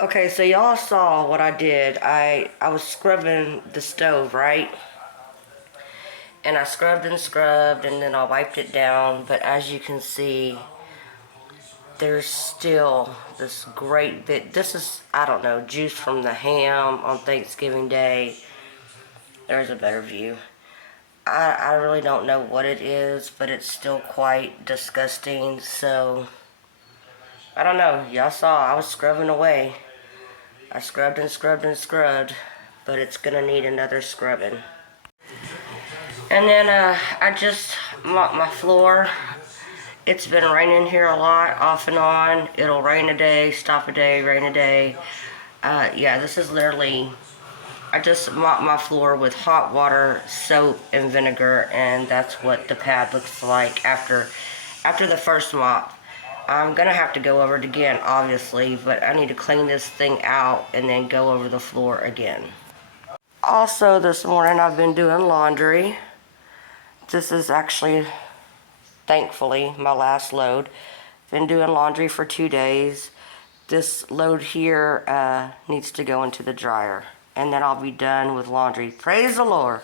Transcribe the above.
Okay, so y'all saw what I did. I was scrubbing the stove, right? And I scrubbed and then I wiped it down, but as you can see, there's still this great bit. This is, I don't know, juice from the ham on Thanksgiving Day. There's a better view. I really don't know what it is, but it's still quite disgusting, so I don't know. Y'all saw I was scrubbing away. I scrubbed and scrubbed and scrubbed, but it's gonna need another scrubbing. And then I just mopped my floor. It's been raining here a lot, off and on. It'll rain a day, stop a day, rain a day. Yeah, this is literally, I just mopped my floor with hot water, soap, and vinegar, and that's what the pad looks like after the first mop. I'm gonna have to go over it again, obviously, but I need to clean this thing out and then go over the floor again. Also, this morning I've been doing laundry. This is actually, thankfully, my last load. Been doing laundry for 2 days. This load here needs to go into the dryer, and then I'll be done with laundry. Praise the Lord.